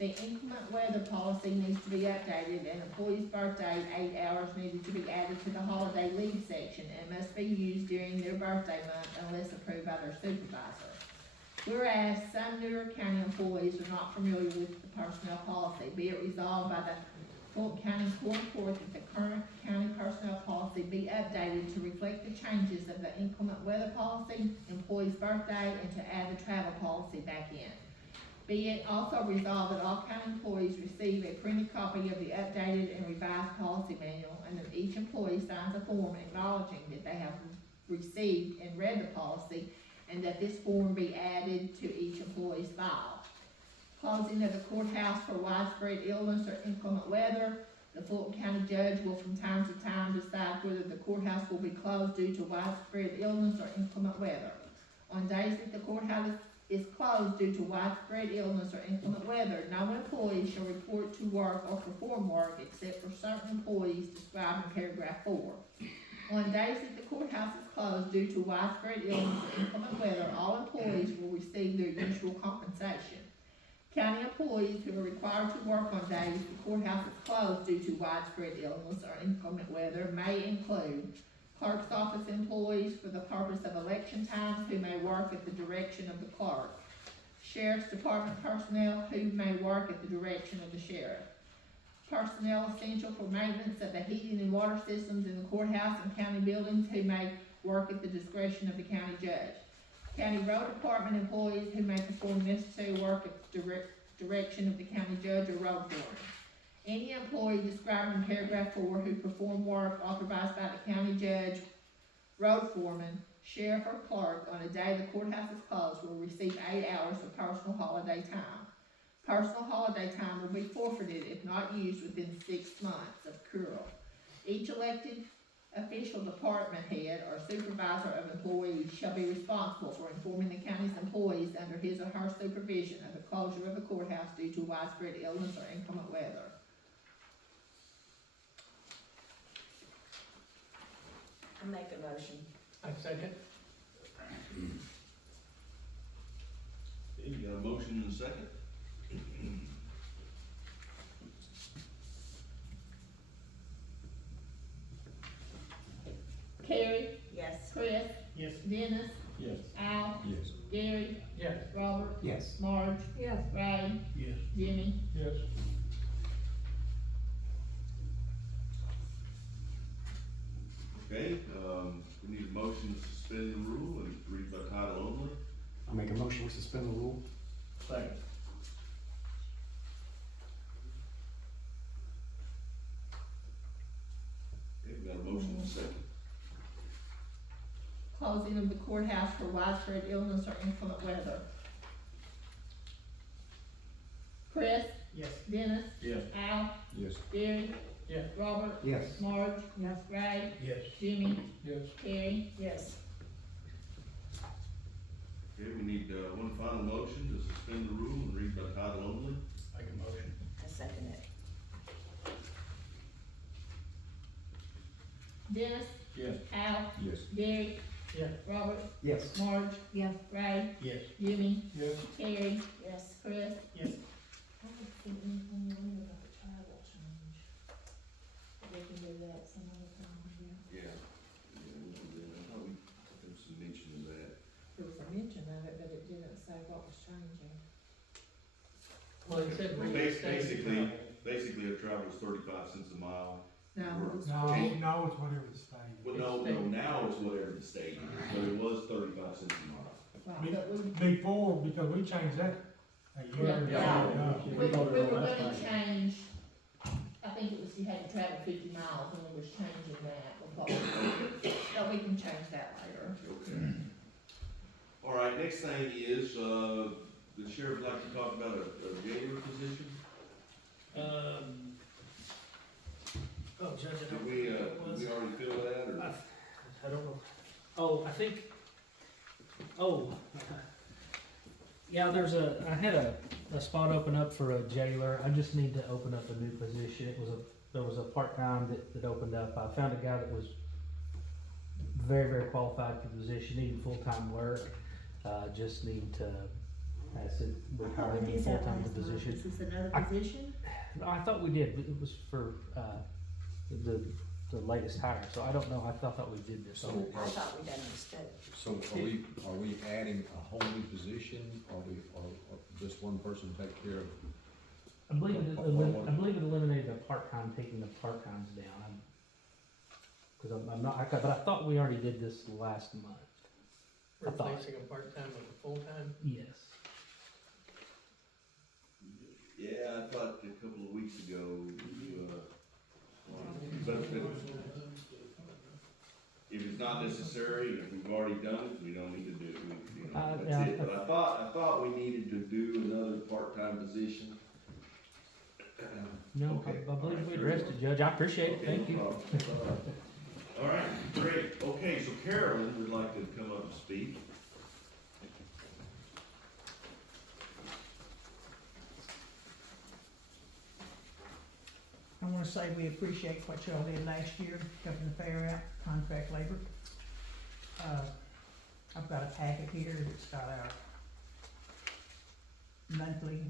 the inclement weather policy needs to be updated, and employee's birthday 8 hours needed to be added to the holiday leave section and must be used during their birthday month unless approved by their supervisor. Whereas some newer county employees are not familiar with the personnel policy, be it resolved by the Fulton County Quorum Court that the current county personnel policy be updated to reflect the changes of the inclement weather policy, employee's birthday, and to add the travel policy back in. Be it also resolved that all county employees receive a printed copy of the updated and revised policy manual, and that each employee signs a form acknowledging that they have received and read the policy, and that this form be added to each employee's file. Closing of the courthouse for widespread illness or inclement weather. The Fulton County Judge will from time to time decide whether the courthouse will be closed due to widespread illness or inclement weather. On days that the courthouse is closed due to widespread illness or inclement weather, no employee shall report to work or perform work except for certain employees described in paragraph 4. On days that the courthouse is closed due to widespread illness or inclement weather, all employees will receive their usual compensation. County employees who are required to work on days the courthouse is closed due to widespread illness or inclement weather may include clerk's office employees for the purpose of election times who may work at the direction of the clerk, sheriff's department personnel who may work at the direction of the sheriff, personnel essential for maintenance of the heating and water systems in the courthouse and county buildings who may work at the discretion of the county judge, county road department employees who may perform necessary work at the direction of the county judge or road foreman. Any employee described in paragraph 4 who perform work authorized by the county judge, road foreman, sheriff, or clerk on a day the courthouse is closed will receive 8 hours of personal holiday time. Personal holiday time will be forfeited if not used within 6 months of accrual. Each elected official, department head, or supervisor of employees shall be responsible for informing the county's employees under his or her supervision of the closure of the courthouse due to widespread illness or inclement weather. I make a motion. I second. Okay, you got a motion and a second? Carrie, Yes. Chris, Yes. Dennis, Yes. Al, Yes. Gary, Yes. Robert, Yes. Marge, Yes. Ray, Yes. Jimmy. Yes. Okay, we need a motion to suspend the rule and read by title only. I make a motion to suspend the rule. Second. Okay, we got a motion and a second. Closing of the courthouse for widespread illness or inclement weather. Chris, Yes. Dennis, Yes. Al, Yes. Gary, Yes. Robert, Yes. Marge, Yes. Ray, Yes. Jimmy, Yes. Carrie. Yes. Okay, we need, one final motion to suspend the rule and read by title only. Make a motion. I second it. Dennis, Yes. Al, Yes. Gary, Yes. Robert, Yes. Marge, Yes. Ray, Yes. Jimmy, Yes. Carrie, Yes. Chris. Yes. I haven't seen anything on it about the travel change. We can do that some other time, yeah. Yeah. Yeah, we'll do that. I thought there was some mention of that. There was a mention of it, but it didn't say what was changing. Well, it said Well, reinstate the basically- travel. Basically, it travels 35 cents a mile. No, it's No, no, it's whatever the state. Well, no, now it's whatever the state is, but it was 35 cents a mile. right, but we, Before, because we changed that a year ago. yeah. We were gonna change, I think it was you had to travel 50 miles and we was changing that before. So we can change that later. Okay. All right, next thing is, the sheriff would like to talk about a jailer position. Oh, Judge, I Did don't we, think it was. did we already fill that, or? I don't know. Oh, I think, yeah, I had a spot open up for a jailer. I just need to open up a new position. There was a part-time that opened up. I found a guy that was very, very qualified for the position, needed full-time work. Just need to, we hired him in full-time position. Is this another position? No, I thought we did, but it was for, the latest hire, so I don't know, I thought we did this. I thought we done instead. So are we adding a whole new position, or just one person take care of? I believe it eliminated the part-time, taking the part-times down. Cause I'm not, but I thought we already did this last month. I thought. Replacing a part-time with a full-time? Yes. Yeah, I thought a couple of weeks ago, but if it's not necessary, if we've already done it, we don't need to do it, that's Yeah. it. But I thought we needed to do another part-time position. No, Okay. I believe we addressed it, Judge, I appreciate it, Okay, thank no you. problem. All right, great, okay, so Carolyn would like to come up and speak. I wanna say we appreciate what y'all did last year, helping the fair out, contract labor. I've got a packet here that's got our monthly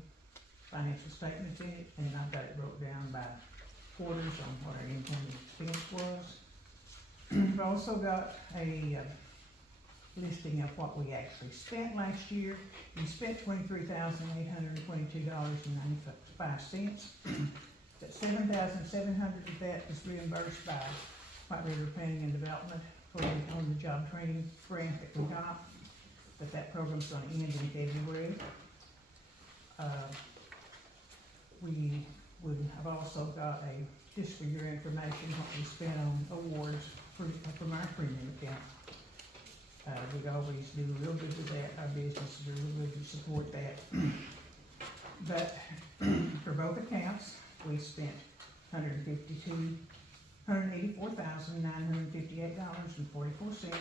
financial statements in it, and I've got it broke down by quarters on what our income and expense was. I've also got a listing of what we actually spent last year. We spent $23,822.95. That $7,700 of that is reimbursed by White River Planning and Development for the on-the-job training grant that we got, but that program's gonna end in February. I've also got just for your information, what we spent on awards from our premium account. We always do real good with that, our businesses are real good to support that. But for both accounts, we spent $184,958.44,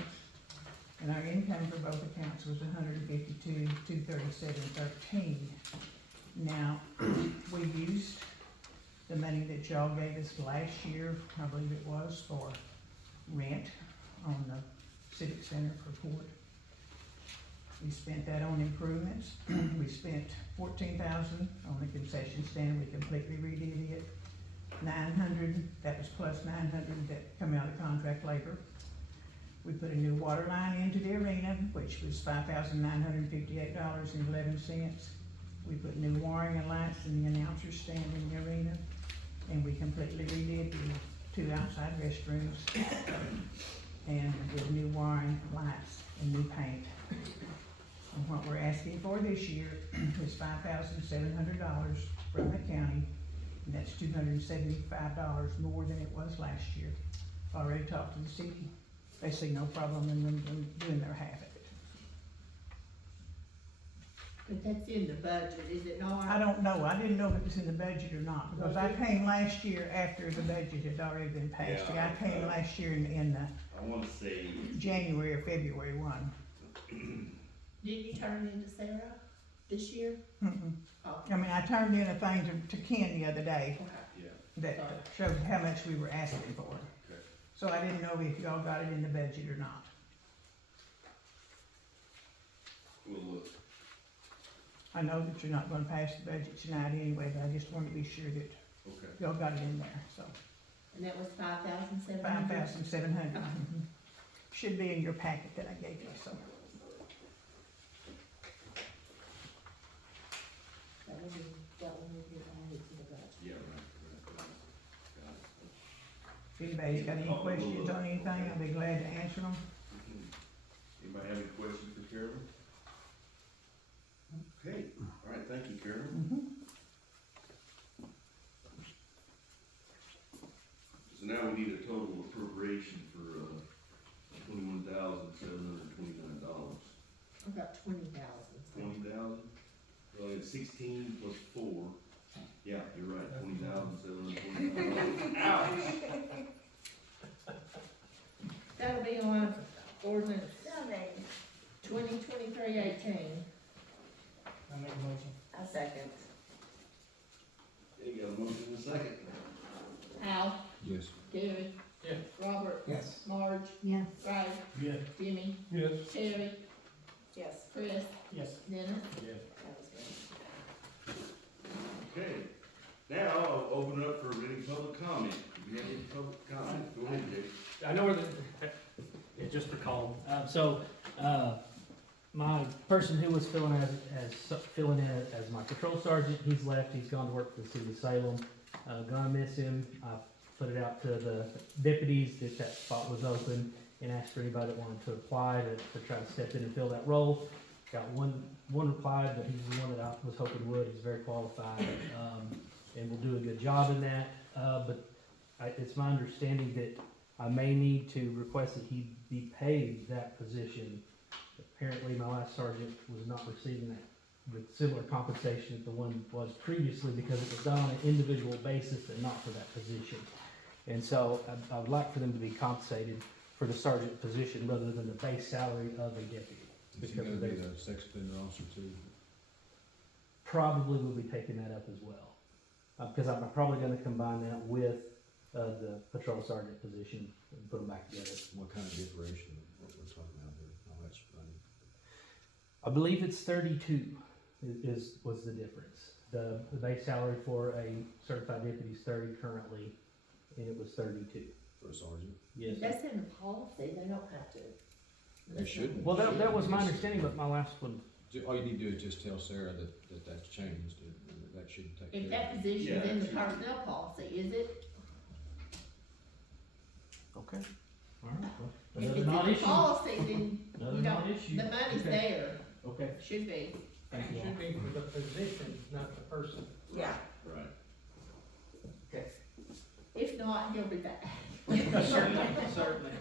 and our income for both accounts was $152,237.13. Now, we used the money that y'all gave us last year, I believe it was, for rent on the Civic Center for Court. We spent that on improvements. We spent $14,000 on the concession stand, we completely redid it. $900, that was plus $900 that come out of contract labor. We put a new water line into the arena, which was $5,958.11. We put new wiring and lights in the announcer stand in the arena, and we completely redid the 2 outside restrooms, and with new wiring, lights, and new paint. And what we're asking for this year is $5,700 from the county, and that's $275 more than it was last year. Already talked to the city, they see no problem in them doing their half of it. But that's in the budget, is it not? I don't know, I didn't know if it was in the budget or not, because I came last year after the budget had already been passed. Yeah. I came last year in I wanna say, January or February 1. Did you turn it into Sarah this year? Mm-mm. Oh, I mean, I turned in a thing to Ken the other day okay. yeah, that showed how much we were asking for. okay. So I didn't know if y'all got it in the budget or not. We'll look. I know that you're not gonna pass the budget tonight anyway, but I just wanted to be sure that Okay. y'all got it in there, so. And that was $5,700? $5,700. Okay. Should be in your packet that I gave you, so. That will be added to the budget. Yeah, right. Got it. If anybody's got any questions on anything, I'll be glad to answer them. Anybody have any questions for Carolyn? Okay, all right, thank you, Carolyn. So now we need a total appropriation for, $21,729. I've got 20,000. 20,000? Well, it's 16 plus 4. Yeah, you're right, $20,729. Ouch! That'll be on ordinance 2023-18. I make a motion. A second. Okay, you got a motion in a second. Hal, Yes. Gary. Yeah. Robert. Yes. Marge. Yeah. Ray. Yes. Jimmy. Yes. Terry. Yes. Chris. Yes. Dennis. Yes. That was good. Okay, now I'll open it up for any public comment. If you have any public comment, go ahead, Jake. I know where the, it's just recalled, my person who was filling in as my patrol sergeant, he's left, he's gone to work for the city of Salem. Gonna miss him. I put it out to the deputies that spot was open and asked for anybody that wanted to apply to try to step in and fill that role. Got one reply, but he's the one that I was hoping would. He's very qualified, and will do a good job in that. It's my understanding that I may need to request that he be paid that position. Apparently, my last sergeant was not receiving that with similar compensation that the one was previously because it was done on an individual basis and not for that position. And so I would like for them to be compensated for the sergeant position rather than the base salary of a deputy. Is he gonna be the sex offender officer too? Probably will be taking that up as well. Because I'm probably gonna combine that with the patrol sergeant position and put them back together. What kind of differentiation, what we're talking about here, how much running? I believe it's 32 was the difference. The base salary for a certified deputy is 30 currently, and it was 32. For a sergeant? Yes. That's in the policy, they don't have to. They shouldn't. Well, that was my understanding, but my last one, All you need to do is just tell Sarah that's changed, and that should take care of If it. that position's Yeah, in the sure. personnel policy, is it? okay, all right. Well, If another it's in the non-issue. policy, then Another you don't, non-issue. the money's Okay. there, Okay, should be. thank you It all. should be for the position, not the person. Yeah. Right. If not, he'll be back. Certainly.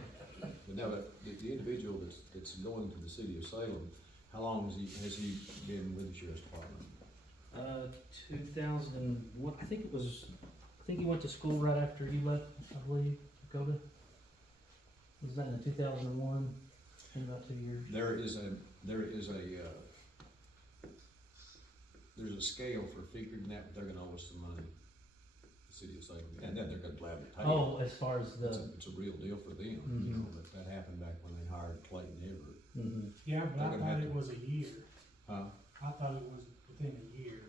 But now, the individual that's going to the city of Salem, how long has he been with the sheriff's department? 2001, I think he went to school right after you left, I believe, Dakota. Was that in 2001? In about 2 years? There's a scale for figuring that, they're gonna owe us some money, the city of Salem, and then they're gonna gladly pay it. Oh, as far as It's a real deal for them, you know, but that happened back when they hired Clayton Everett. Yeah, but I They're gonna have thought to- it was a year. Huh? I thought it was within a year.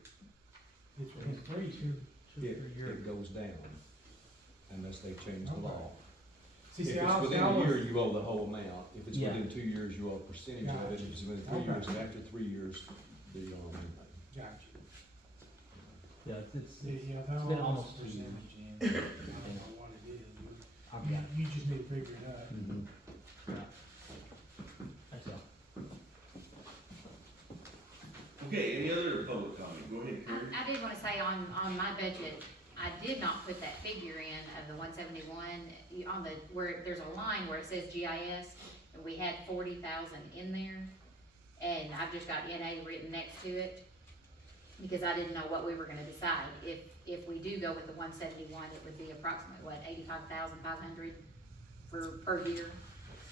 It's within 3 years. It goes down unless they change the law. See, If see, I it's was, within I a year, was, you owe the whole amount. If it's Yeah. within 2 years, you owe a percentage of it. If it's within 3 years, and after 3 years, you don't owe anything. gotcha. Yeah, it's Yeah, that it's been was almost a 2 years. percentage in. I don't know what it is. I've got it. You just need to figure it out. Right. That's all. Okay, any other public comment? Go ahead, Karen. I did wanna say on my budget, I did not put that figure in of the 171, on the, where, there's a line where it says GIS, and we had 40,000 in there, and I've just got NA written next to it, because I didn't know what we were gonna decide. If we do go with the 171, it would be approximately, what, 85,500 per year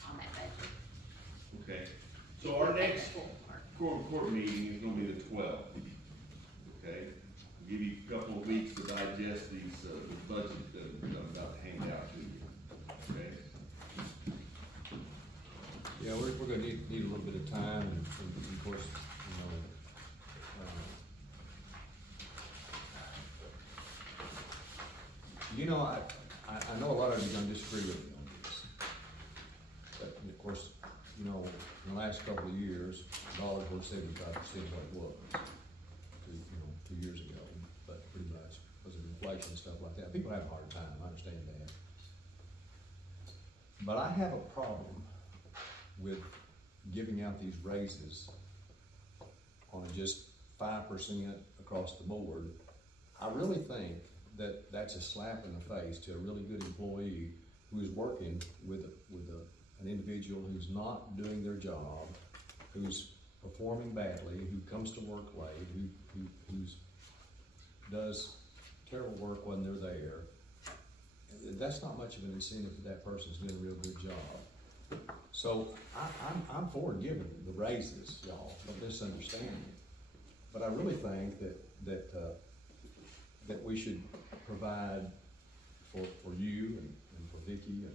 on that budget. Okay, so our next Quorum Court meeting is gonna be the 12th. Okay, we'll give you a couple of weeks to digest these, the budget that I'm about to hand out to you, okay? Yeah, we're gonna need a little bit of time, and of course, I know a lot of you are gonna disagree with me on this. But of course, in the last couple of years, dollars were 75% of what it was, 2 years ago, but pretty much because of inflation and stuff like that, people have a hard time, I understand that. But I have a problem with giving out these raises on just 5% across the board. I really think that that's a slap in the face to a really good employee who is working with an individual who's not doing their job, who's performing badly, who comes to work late, who's does terrible work when they're there. That's not much of an incentive for that person who's doing a real good job. So I'm for giving the raises, y'all, don't misunderstand me. But I really think that we should provide for you and for Vicki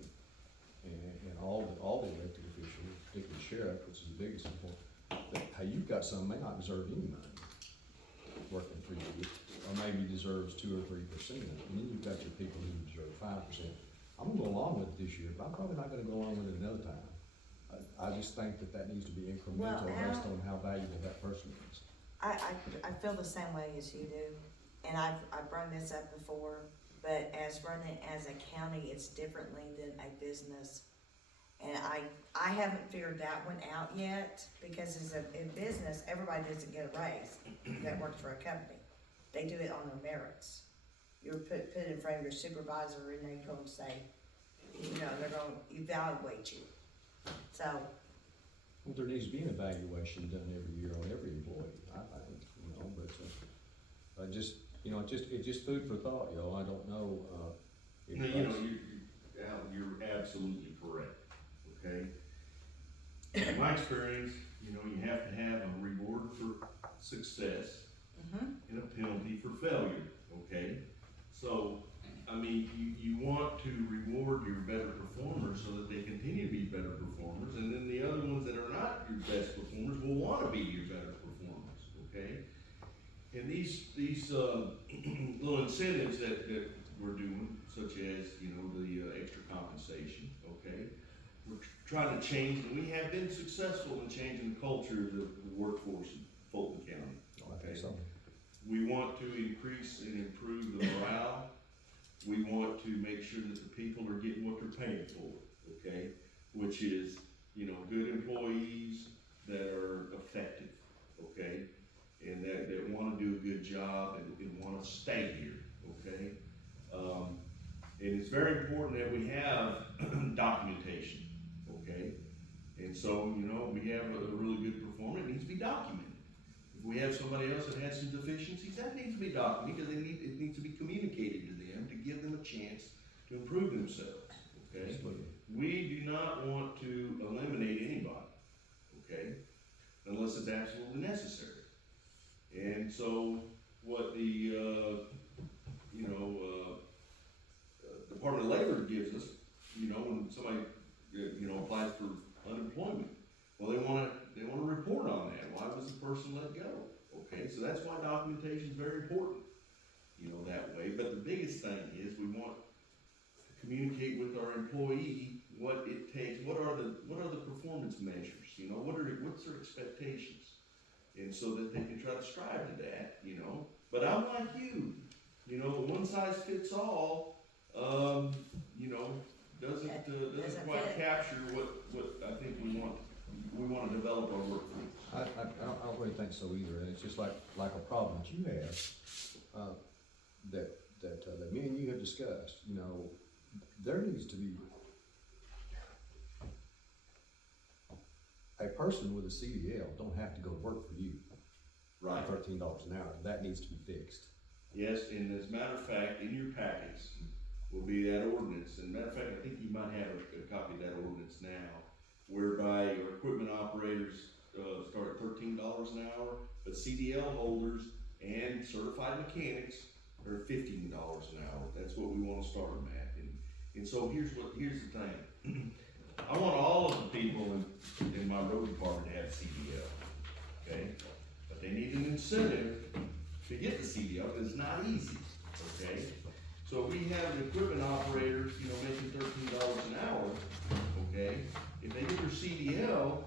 and all the elected officials, particularly the sheriff, which is the biggest one, that, hey, you've got some may not deserve any money working for you, or maybe deserves 2 or 3%, and then you've got your people who deserve 5%. I'm gonna go along with it this year, but I'm probably not gonna go along with it another time. I just think that needs to be incremental based on how valuable that person is. I feel the same way as you do, and I've brought this up before, but as running as a county, it's differently than a business. And I haven't figured that one out yet, because in business, everybody doesn't get a raise that works for a company. They do it on their merits. You're put in front of your supervisor and they're gonna say, they're gonna evaluate you. So. Well, there needs to be an evaluation done every year on every employee, I think, but it's just food for thought, y'all. I don't know, You're absolutely correct, okay? In my experience, you have to have a reward for success and a penalty for failure, okay? So, you want to reward your better performers so that they continue to be better performers, and then the other ones that are not your best performers will want to be your better performers, okay? And these little incentives that we're doing, such as, the extra compensation, okay? We're trying to change, and we have been successful in changing the culture of the workforce in Fulton County. I think so. We want to increase and improve the morale. We want to make sure that the people are getting what they're paying for, okay? Which is, good employees that are effective, okay? And that want to do a good job and want to stay here, okay? And it's very important that we have documentation, okay? And so, we have a really good performer, it needs to be documented. If we have somebody else that has some deficiencies, that needs to be documented, because it needs to be communicated to them to give them a chance to improve themselves, okay? Absolutely. We do not want to eliminate anybody, okay? Unless it's absolutely necessary. And so what the, Department of Labor gives us, when somebody, applies for unemployment, well, they wanna report on that. Why was the person let go? Okay, so that's why documentation is very important, that way. But the biggest thing is we want to communicate with our employee what it takes, what are the performance measures, what's their expectations? And so that they can try to strive to that, But I'm like you, one size fits all, doesn't quite capture what I think we want. We want to develop our workforce. I don't really think so either, and it's just like a problem that you have, that me and you have discussed, there needs to be a person with a CDL don't have to go to work for you. Right. $13 an hour, that needs to be fixed. Yes, and as a matter of fact, in your packets will be that ordinance, and matter of fact, I think you might have a copy of that ordinance now, whereby your equipment operators, start at $13 an hour, but CDL holders and certified mechanics are $15 an hour. That's what we wanna start them at, and so here's the thing. I want all of the people in my road department to have CDL, okay? But they need an incentive to get the CDL, because it's not easy, okay? So we have the equipment operators, making $13 an hour, okay? If they get their CDL,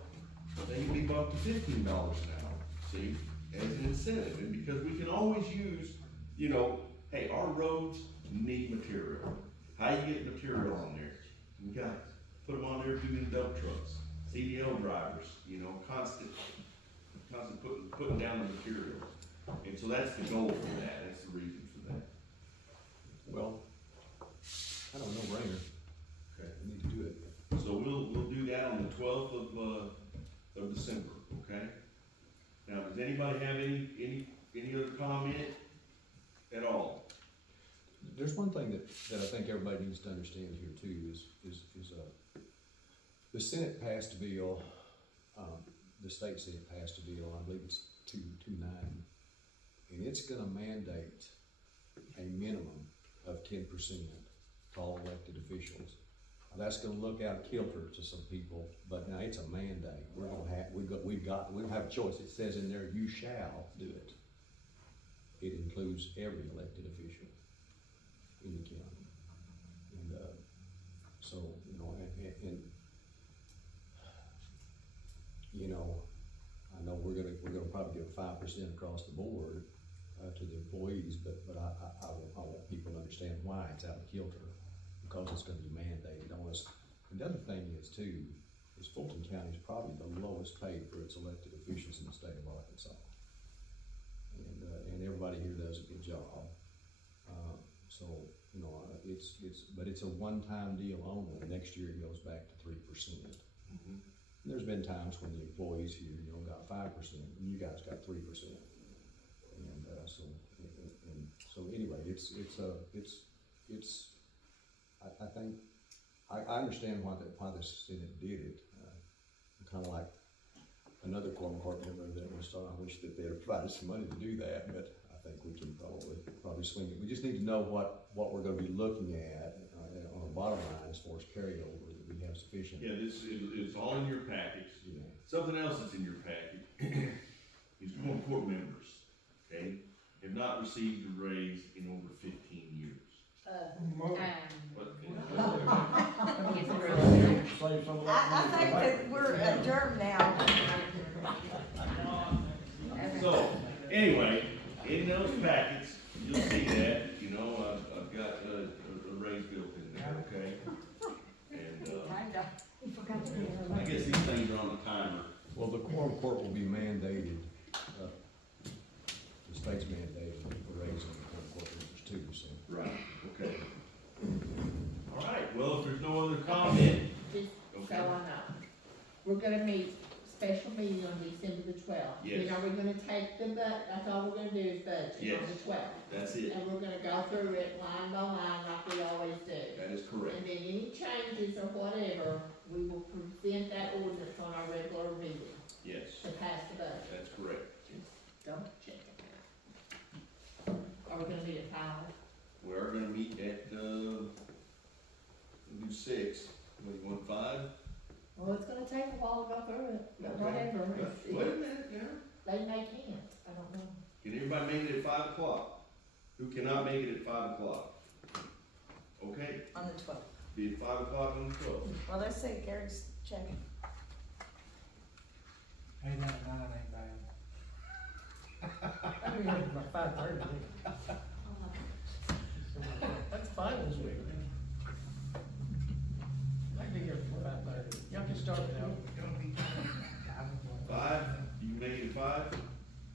they can be bumped to $15 an hour, see, as an incentive. And because we can always use, hey, our roads need material. How you get material on there? You got put them on there doing dump trucks, CDL drivers, you know, constant putting down the material. And so that's the goal for that, that's the reason for that. Well, kind of a no-brainer. Okay. We need to do it. So we'll do that on the 12th of December, okay? Now, does anybody have any other comment at all? There's one thing that I think everybody needs to understand here too, is the Senate passed a bill, the state Senate passed a bill, I believe it's 229, and it's gonna mandate a minimum of 10% to all elected officials. Now, that's gonna look out of kilter to some people, but now it's a mandate. We're gonna have, we don't have a choice. It says in there, you shall do it. It includes every elected official in the county. And, so, you know, and, you know, I know we're gonna probably give 5% across the board, to the employees, but I want people to understand why it's out of kilter, because it's gonna be mandated on us. And the other thing is too, is Fulton County is probably the lowest paid for its elected officials in the state of Arkansas. And everybody here does a good job. So, you know, but it's a one-time deal only. Next year it goes back to 3%. Mm-hmm. There's been times when the employees here, you know, got 5%, and you guys got 3%. And, so anyway, I think, I understand why the Senate did it. Kind of like another Quorum Court member that was saying, I wish that they had provided some money to do that, but I think we can probably swing it. We just need to know what we're gonna be looking at, on a bottom line as far as carryover, that we have sufficient. Yeah, this is all in your package. Yeah. Something else that's in your package is Quorum Court members, okay, have not received a raise in over 15 years. What? I think that we're adjourned now. So, anyway, in those packets, you'll see that, you know, I've got a raise built in there, okay? And, I guess these things are on the timer. Well, the Quorum Court will be mandated, the state's mandated for raising the Quorum Court members too, so. Right, okay. All right, well, if there's no other comment, Just okay. so I know, we're gonna meet, special meeting on December the 12th. Yes. Then are we gonna take that's all we're gonna do is budget Yes. on the 12th? That's it. And we're gonna go through it line by line like we always do. That is correct. And then any changes or whatever, we will present that ordinance on our regular meeting Yes, to pass the budget. that's correct. Just double check it out. Are we gonna meet at 5? We are gonna meet at, we'll do 6. What, you want 5? Well, it's gonna take a while to go through it, but Okay. whatever. Wait a minute now. They may can't, I don't know. Can everybody make it at 5 o'clock? Who cannot make it at 5 o'clock? Okay, On the 12th. be at 5 o'clock on the 12th. Well, let's see, Gary's checking. Hey, that 9 ain't bad. I'll be here about 5:30. That's fine this week. I'll be here for 5:30. Y'all can start it out. 5? You can make it at 5?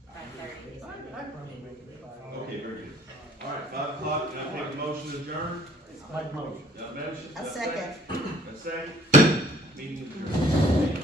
5:30. I probably make it at 5. Okay, very good. All right, 5 o'clock, can I take a motion to adjourn? Make motion. Got a motion? A Got second. A second? Meeting adjourned.